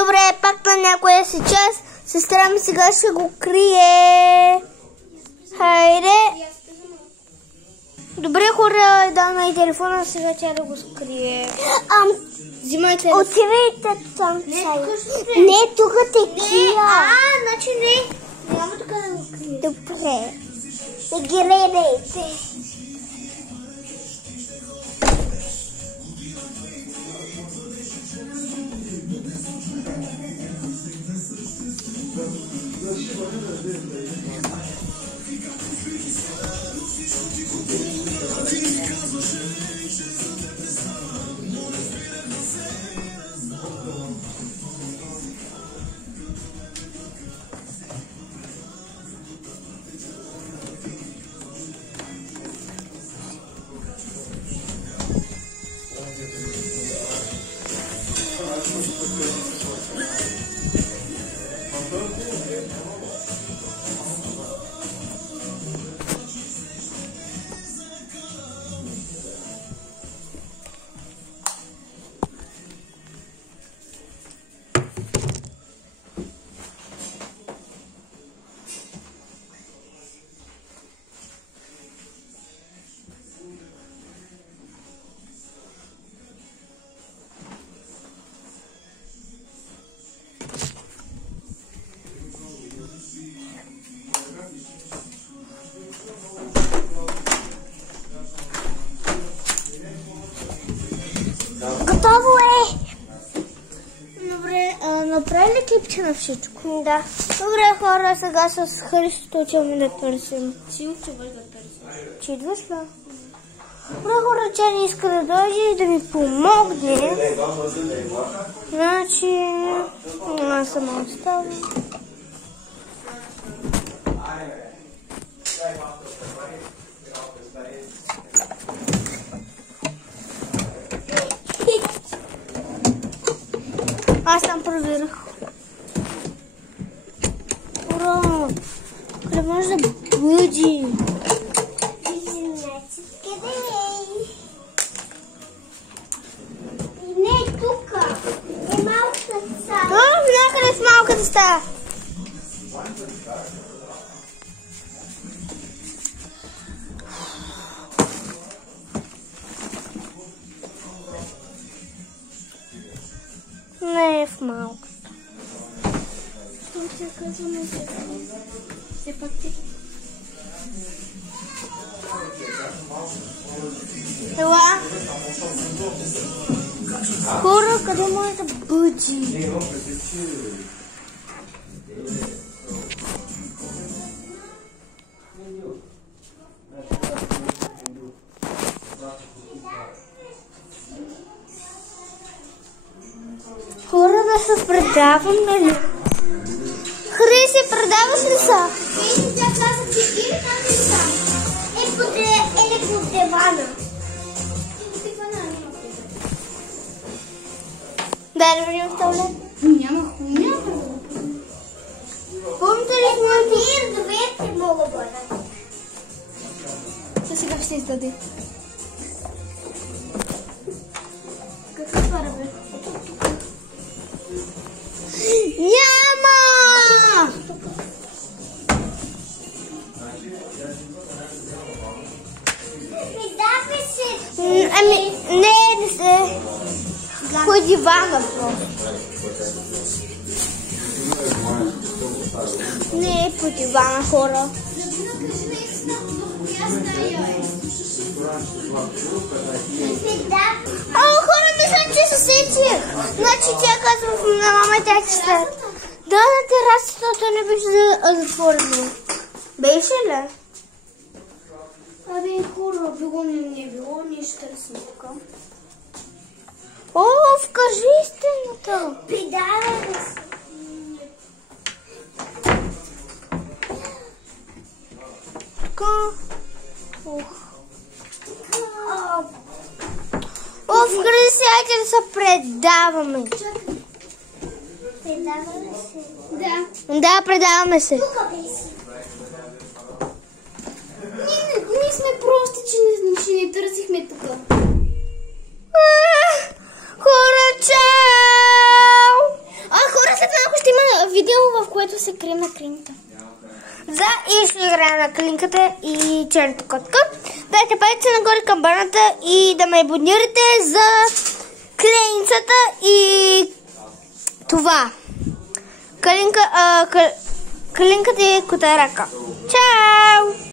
Добре, пак на някоя си част. Сестра ми сега ще го крие. Хайде. Добре, хора, дам и телефона, сега тя да го скрие. Взимайте. Отивайте там. Не, тук текия. Значи не. Няма тук да го крие. Добре. Не гледайте. Готово е! Добре, направи ли клипче на всичко? Да. Добре, хора, сега с Христо отиваме да търсим. Ти отиваш да търсиш? Ти идваш ли? Добре, хора, тя не иска да дойде и да ми помогне. Значи, аз сама оставя. Аз там проверих. Ура! Къде може да бъде? Не, тук. Е малката стая. Някъде в малката стая. Не е в малката. Тук се казваме се пъти. Ела. Хора, къде може да бъде? Хора, да се предавам, нали? Хриси, предаваш ли са? Хриси, тя каза, че или там или там. Или под дивана. Дай да видим в туалет. Няма хуйня. Помните ли в моите? Двете мога бъдат. Сега ще издаде. Какво това да бе? Няма! Ами, не се. По дивана просто. Не е по дивана, хора. Хора, мисля, че се сетих. Значи тя казва на мама и тя ще. Да, на терасата, то не беше затворено. Беше ли? Абе, хора, било не било, ние ще търсим тук. О, вкажи истината. Придавай да се. Така. Вкажи се, айде да се предаваме. Предаваме се? Да. Да, предаваме се. Тук беше. Ние сме прости, че не търсихме тук. Хора, чао! което се крие на клинката. За и ще играя на клинката и черната котка. Дайте палеца нагоре към камбаната и да ме абонирате за клейницата и това. Калинката и котарака. Чао!